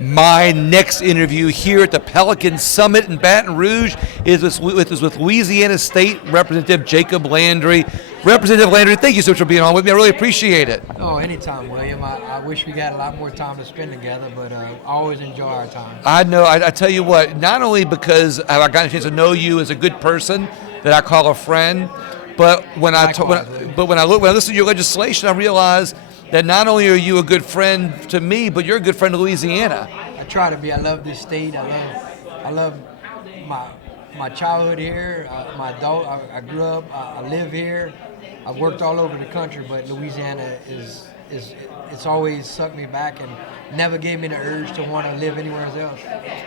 My next interview here at the Pelican Summit in Baton Rouge is with Louisiana State Representative Jacob Landry. Representative Landry, thank you so much for being on with me. I really appreciate it. Oh, anytime, William. I wish we got a lot more time to spend together, but I always enjoy our time. I know. I tell you what, not only because I've gotten a chance to know you as a good person that I call a friend, but when I listen to your legislation, I realize that not only are you a good friend to me, but you're a good friend to Louisiana. I try to be. I love this state. I love my childhood here. My adult. I grew up. I live here. I've worked all over the country, but Louisiana it's always sucked me back and never gave me the urge to want to live anywhere else.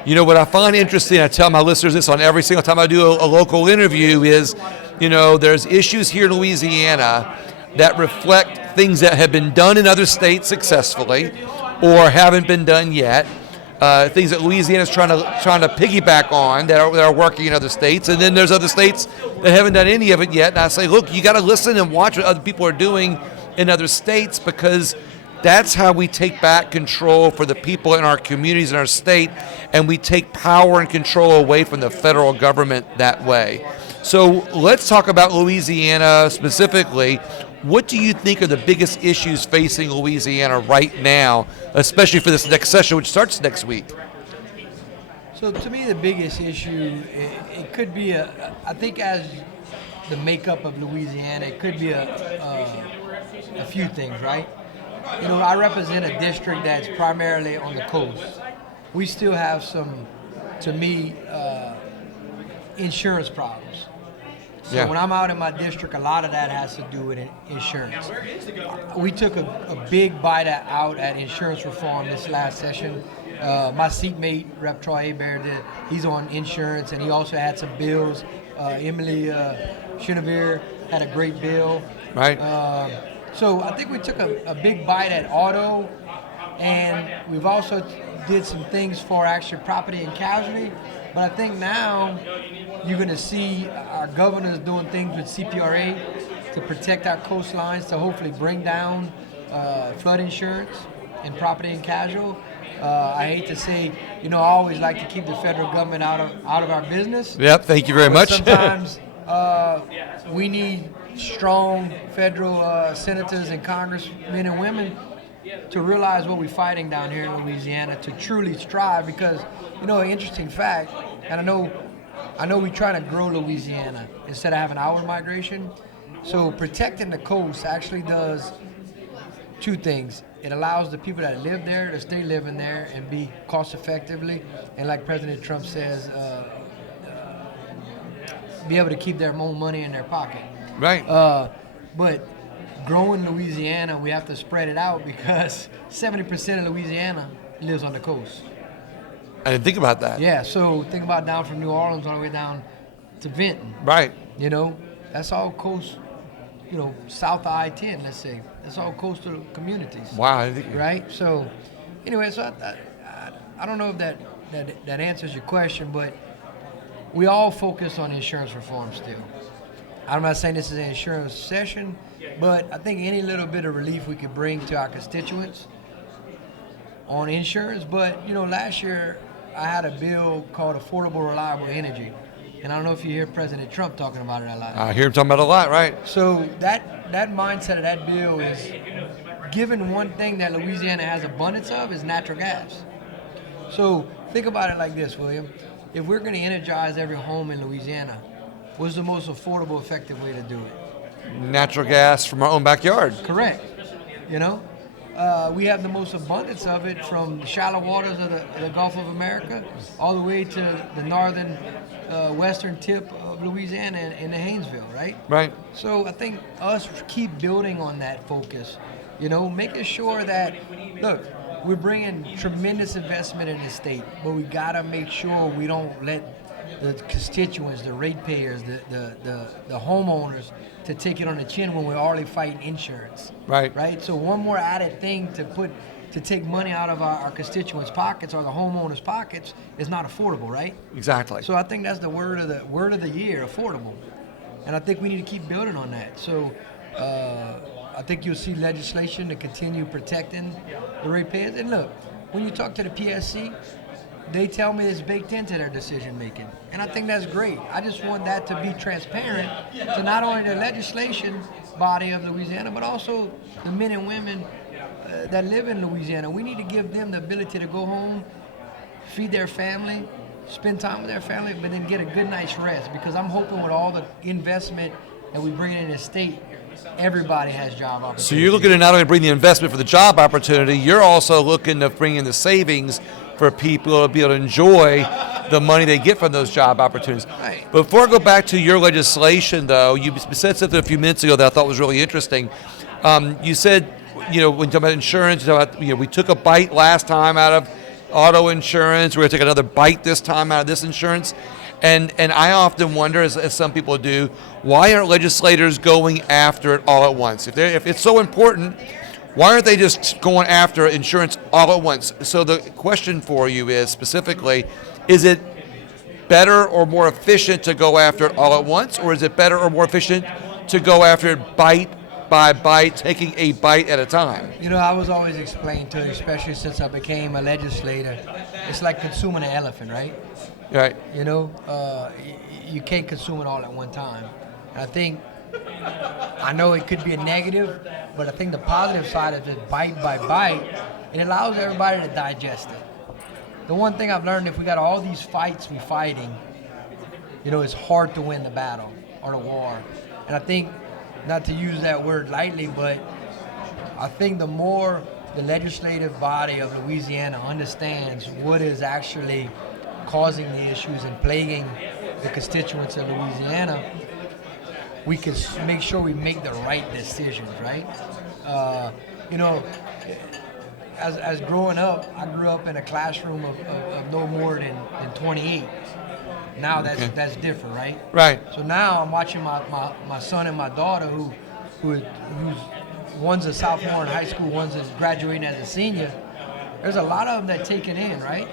You know what I find interesting, I tell my listeners this on every single time I do a local interview, is, there's issues here in Louisiana that reflect things that have been done in other states successfully or haven't been done yet. Things that Louisiana's trying to piggyback on that are working in other states, and then there's other states that haven't done any of it yet. And I say, look, you got to listen and watch what other people are doing in other states, because that's how we take back control for the people in our communities in our state, and we take power and control away from the federal government that way. So let's talk about Louisiana specifically. What do you think are the biggest issues facing Louisiana right now, especially for this next session, which starts next week? So to me, the biggest issue, it could be I think as the makeup of Louisiana, it could be a few things, right? I represent a district that's primarily on the coast. We still have some, to me, insurance problems. So when I'm out in my district, a lot of that has to do with insurance. We took a big bite out at insurance reform this last session. My seatmate, Rep. Troy Hebert, he's on insurance, and he also had some bills. Emily Chenevere had a great bill. Right. So I think we took a big bite at auto, and we've also did some things for actually property and casualty. But I think now you're going to see our governors doing things with CPRA to protect our coastlines, to hopefully bring down flood insurance and property and casualty. I hate to say, I always like to keep the federal government out of our business. Yep, thank you very much. Sometimes we need strong federal senators and congressmen and women to realize what we're fighting down here in Louisiana, to truly strive, because, an interesting fact, and I know we're trying to grow Louisiana instead of having our migration. So protecting the coast actually does two things. It allows the people that live there to stay living there and be cost effectively, and like President Trump says, be able to keep their own money in their pocket. Right. But growing Louisiana, we have to spread it out, because 70% of Louisiana lives on the coast. I didn't think about that. Yeah, so think about down from New Orleans all the way down to Vinton. Right. That's all coast, south of I-10, let's say. That's all coastal communities. Wow. I didn't think. Right? So, anyway, so I don't know if that answers your question, but we all focus on insurance reform still. I'm not saying this is an insurance session, but I think any little bit of relief we could bring to our constituents on insurance. But, last year I had a bill called Affordable Reliable Energy. And I don't know if you hear President Trump talking about it a lot. I hear him talking about it a lot, right? So that mindset of that bill is, given one thing that Louisiana has abundance of is natural gas. So think about it like this, William. If we're going to energize every home in Louisiana, what's the most affordable, effective way to do it? Natural gas from our own backyard. Correct. We have the most abundance of it from the shallow waters of the Gulf of America all the way to the northern western tip of Louisiana and the Haynesville, right? Right. So I think us keep building on that focus, making sure that, look, we're bringing tremendous investment in the state, but we got to make sure we don't let the constituents, the ratepayers, the homeowners to take it on the chin when we're already fighting insurance. Right. Right. So one more added thing to take money out of our constituents' pockets or the homeowners' pockets is not affordable, right? Exactly. So I think that's the word of the year, affordable, and I think we need to keep building on that. So I think you'll see legislation to continue protecting the ratepayers. And look, when you talk to the PSC, they tell me it's baked into their decision making. And I think that's great. I just want that to be transparent to not only the legislation body of Louisiana, but also the men and women that live in Louisiana. We need to give them the ability to go home, feed their family, spend time with their family, but then get a good night's rest. Because I'm hoping with all the investment that we bring in the state, everybody has job opportunities. So you're looking to not only bring the investment for the job opportunity, you're also looking to bring in the savings for people to be able to enjoy the money they get from those job opportunities. Right. Before I go back to your legislation, though, you said something a few minutes ago that I thought was really interesting. You said, when you talk about insurance, you talk about, we took a bite last time out of auto insurance. We're going to take another bite this time out of this insurance. And I often wonder, as some people do, why aren't legislators going after it all at once? If it's so important, why aren't they just going after insurance all at once? So the question for you is specifically, is it better or more efficient to go after it all at once, or is it better or more efficient to go after it bite by bite, taking a bite at a time? I was always explained to, especially since I became a legislator, it's like consuming an elephant, right? Right. You can't consume it all at one time. And I know it could be a negative, but I think the positive side of it, bite by bite, it allows everybody to digest it. The one thing I've learned, if we got all these fights we're fighting, it's hard to win the battle or the war. And I think, not to use that word lightly, but I think the more the legislative body of Louisiana understands what is actually causing the issues and plaguing the constituents of Louisiana, we can make sure we make the right decisions, right? As growing up, I grew up in a classroom of no more than 28. Now that's different, right? Right. So now I'm watching my son and my daughter who's one's a sophomore in high school, one's graduating as a senior. There's a lot of them that take it in, right?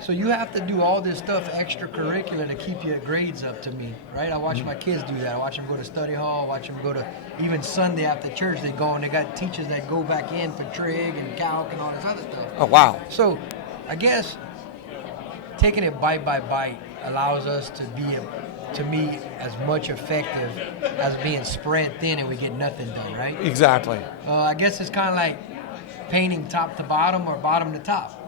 So you have to do all this stuff extracurricular to keep your grades up to me, right? I watch my kids do that. I watch them go to study hall, watch them go to, even Sunday after church, they go and they got teachers that go back in for trig and calc and all this other stuff. Oh, wow. So I guess taking it bite by bite allows us to be, to me, as much effective as being spread thin and we get nothing done, right? Exactly. I guess it's kind of like painting top to bottom or bottom to top.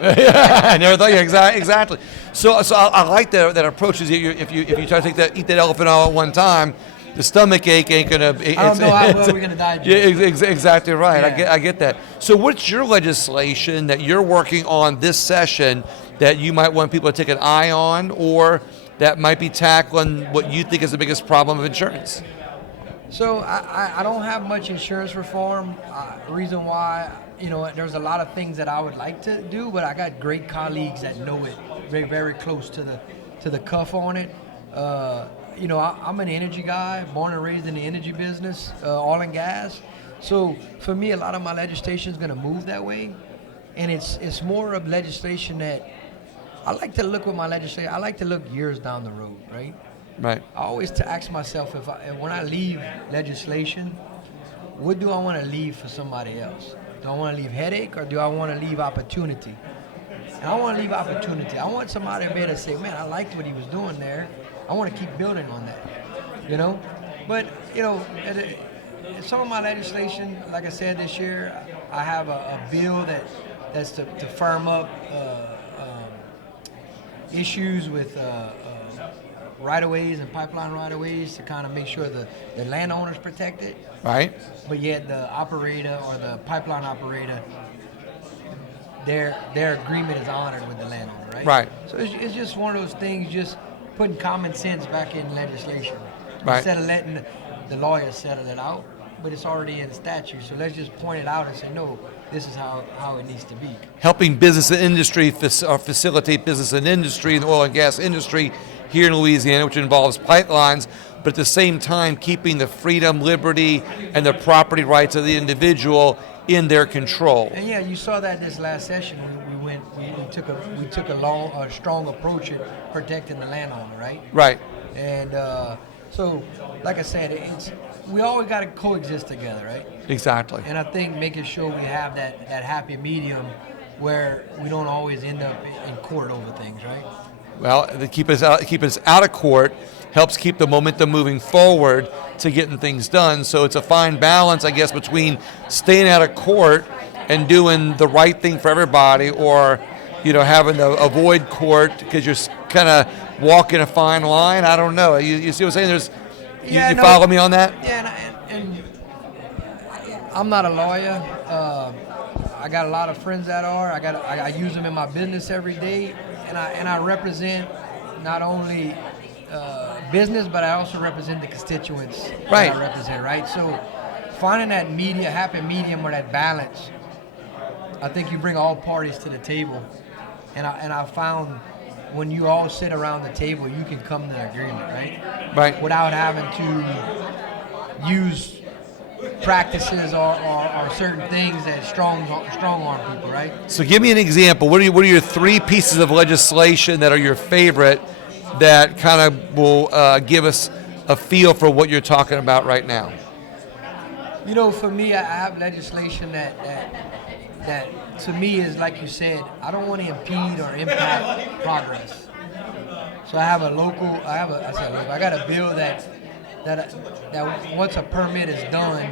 I never thought. Exactly. So I like that approach. Is if you try to eat that elephant all at one time, the stomach ache ain't gonna. I don't know how well we're gonna digest. Yeah, exactly right. Yeah. I get that. So what's your legislation that you're working on this session that you might want people to take an eye on, or that might be tackling what you think is the biggest problem of insurance? So I don't have much insurance reform. Reason why, there's a lot of things that I would like to do, but I got great colleagues that know it very, very close to the cuff on it. I'm an energy guy, born and raised in the energy business, oil and gas. So for me, a lot of my legislation is going to move that way, and it's more of legislation that I like to look with my legislation. I like to look years down the road, right? Right. I always ask myself, when I leave legislation, what do I want to leave for somebody else? Do I want to leave headache or do I want to leave opportunity? And I want to leave opportunity. I want somebody to be able to say, man, I liked what he was doing there. I want to keep building on that, But, some of my legislation, like I said this year, I have a bill that's to firm up issues with right-of-ways and pipeline right-of-ways to kind of make sure the landowner's protected. Right. But yet the operator or the pipeline operator, their agreement is honored with the landowner, right? Right. So it's just one of those things, just putting common sense back in legislation. Right. Instead of letting the lawyers settle it out, but it's already in statute. So let's just point it out and say, no, this is how it needs to be. Helping business and industry facilitate business and industry in the oil and gas industry here in Louisiana, which involves pipelines, but at the same time keeping the freedom, liberty, and the property rights of the individual in their control. And yeah, you saw that this last session. We took a strong approach at protecting the landowner, right? Right. And so, like I said, we always got to coexist together, right? Exactly. And I think making sure we have that happy medium where we don't always end up in court over things, right? Well, to keep us out of court helps keep the momentum moving forward to getting things done. So it's a fine balance, I guess, between staying out of court and doing the right thing for everybody, or having to avoid court because you're kind of walking a fine line. I don't know. You see what I'm saying? You follow me on that? Yeah, and I'm not a lawyer. I got a lot of friends that are. I use them in my business every day, and I represent not only business, but I also represent the constituents Right. that I represent, right? So finding that happy medium or that balance, I think you bring all parties to the table, and I found when you all sit around the table, you can come to an agreement, right? Right. Without having to use practices or certain things that strong arm people, right? So give me an example. What are your 3 pieces of legislation that are your favorite that kind of will give us a feel for what you're talking about right now? For me, I have legislation that to me is, like you said, I don't want to impede or impact progress. So I got a bill that once a permit is done,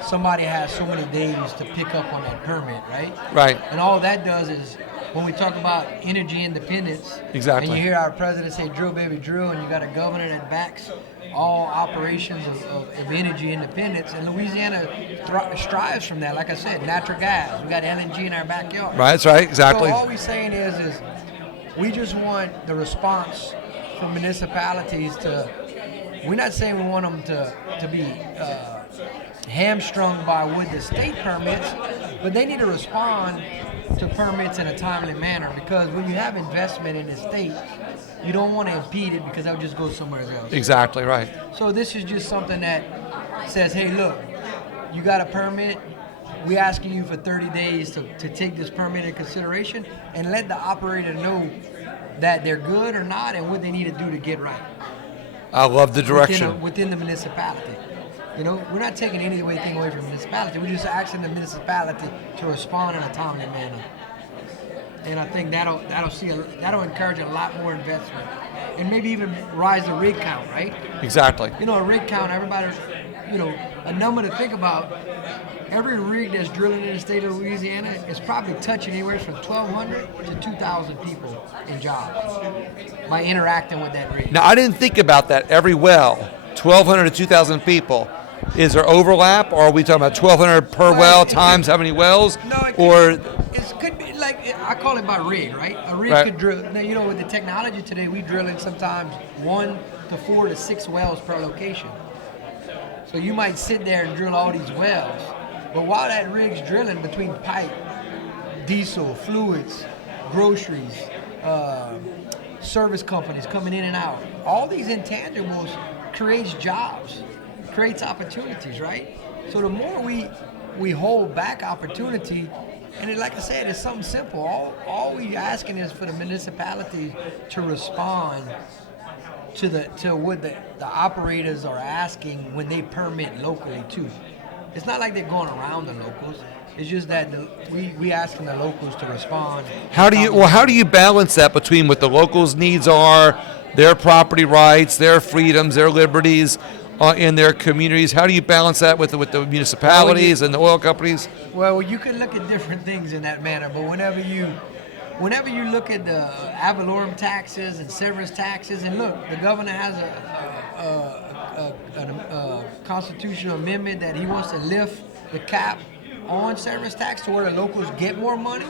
somebody has so many days to pick up on that permit, right? Right. And all that does is, when we talk about energy independence, Exactly. and you hear our president say, drill, baby, drill, and you got a governor that backs all operations of energy independence, and Louisiana strives from that. Like I said, natural gas. We got LNG in our backyard. Right, that's right, exactly. So all we're saying is we just want the response from municipalities to, we're not saying we want them to be hamstrung by what the state permits, but they need to respond to permits in a timely manner, because when you have investment in the state, you don't want to impede it because that would just go somewhere else. Exactly right. So this is just something that says, hey, look, you got a permit. We're asking you for 30 days to take this permit into consideration and let the operator know that they're good or not and what they need to do to get right. I love the direction. Within the municipality. We're not taking anything away from the municipality. We're just asking the municipality to respond in a timely manner. And I think that'll encourage a lot more investment, and maybe even rise the rig count, right? Exactly. A rig count, everybody, a number to think about. Every rig that's drilling in the state of Louisiana is probably touching anywhere from 1,200 to 2,000 people in jobs by interacting with that rig. Now, I didn't think about that. Every well, 1,200 to 2,000 people. Is there overlap, or are we talking about 1,200 per well times how many wells? No, it could be like, I call it by rig, right? A rig Right. could drill. Now, with the technology today, we drill in sometimes 1 to 4 to 6 wells per location. So you might sit there and drill all these wells, but while that rig's drilling, between pipe, diesel, fluids, groceries, service companies coming in and out, all these intangibles creates jobs, creates opportunities, right? So the more we hold back opportunity, and like I said, it's something simple. All we asking is for the municipality to respond to what the operators are asking when they permit locally too. It's not like they're going around the locals. It's just that we asking the locals to respond. How do you balance that between what the locals' needs are, their property rights, their freedoms, their liberties in their communities? How do you balance that with the municipalities and the oil companies? Well, you can look at different things in that manner, but whenever you look at the ad valorem taxes and severance taxes, and look, the governor has a constitutional amendment that he wants to lift the cap on severance tax to where the locals get more money.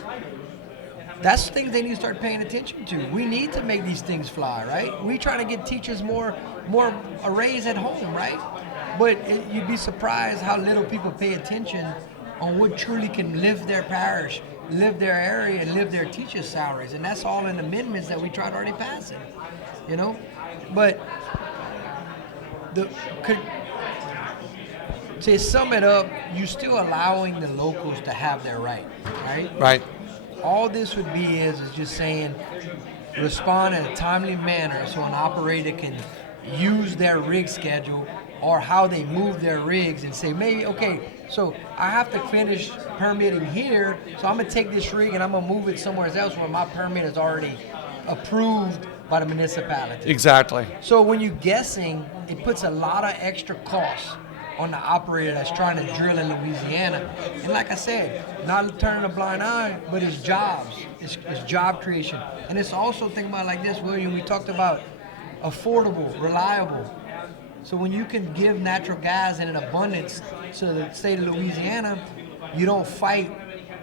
That's things they need to start paying attention to. We need to make these things fly, right? We try to get teachers more a raise at home, right? But you'd be surprised how little people pay attention on what truly can lift their parish, live their area, and live their teachers' salaries. And that's all in amendments that we tried already passing, But to sum it up, you're still allowing the locals to have their right? Right. All this would be is just saying, respond in a timely manner so an operator can use their rig schedule or how they move their rigs and say, maybe, okay, so I have to finish permitting here, so I'm going to take this rig and I'm going to move it somewhere else where my permit is already approved by the municipality. Exactly. So when you're guessing, it puts a lot of extra costs on the operator that's trying to drill in Louisiana. And like I said, not turning a blind eye, but it's jobs. It's job creation. And it's also, think about it like this, William, we talked about affordable, reliable. So when you can give natural gas in an abundance to the state of Louisiana, you don't fight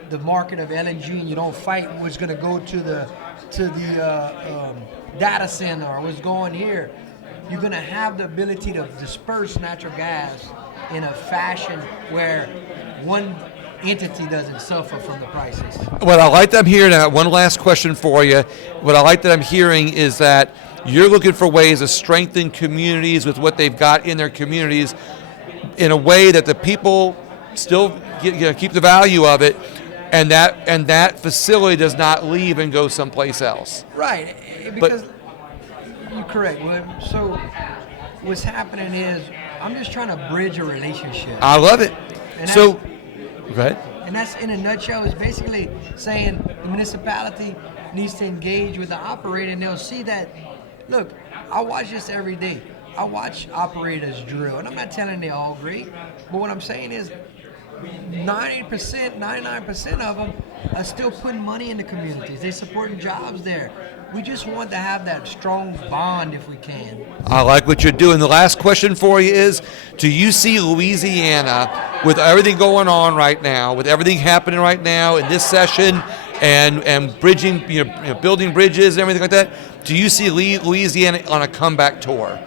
the market of LNG, and you don't fight what's going to go to the data center or what's going here. You're going to have the ability to disperse natural gas in a fashion where one entity doesn't suffer from the prices. What I like that I'm hearing, one last question for you. What I like that I'm hearing is that you're looking for ways to strengthen communities with what they've got in their communities in a way that the people still keep the value of it, and that facility does not leave and go someplace else. Right, because you're correct, William. So what's happening is I'm just trying to bridge a relationship. I love it. So, go ahead. And that's, in a nutshell, is basically saying the municipality needs to engage with the operator, and they'll see that, look, I watch this every day. I watch operators drill, and I'm not telling they're all great, but what I'm saying is 90%, 99% of them are still putting money in the communities. They're supporting jobs there. We just want to have that strong bond if we can. I like what you're doing. The last question for you is, do you see Louisiana, with everything going on right now, with everything happening right now in this session and bridging, building bridges and everything like that, do you see Louisiana on a comeback tour?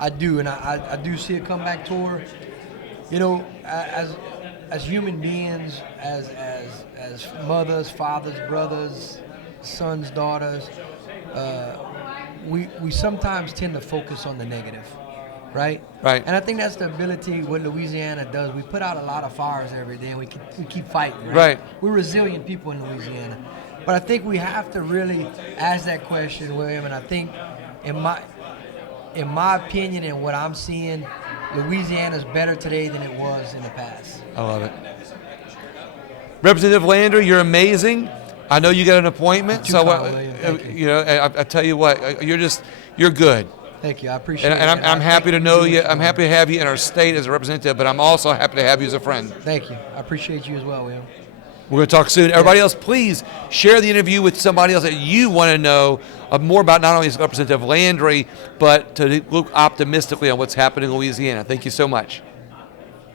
I do, and I do see a comeback tour. As human beings, as mothers, fathers, brothers, sons, daughters, we sometimes tend to focus on the negative, right? Right. And I think that's the ability what Louisiana does. We put out a lot of fires every day, and we keep fighting, right? Right. We're resilient people in Louisiana. But I think we have to really ask that question, William, and I think in my opinion and what I'm seeing, Louisiana's better today than it was in the past. I love it. Representative Landry, you're amazing. I know you got an appointment, so I tell you what, you're good. Thank you. I appreciate it. And I'm happy to know you. I'm happy to have you in our state as a representative, but I'm also happy to have you as a friend. Thank you. I appreciate you as well, William. We're going to talk soon. Everybody else, please share the interview with somebody else that you want to know more about, not only Representative Landry, but to look optimistically on what's happening in Louisiana. Thank you so much.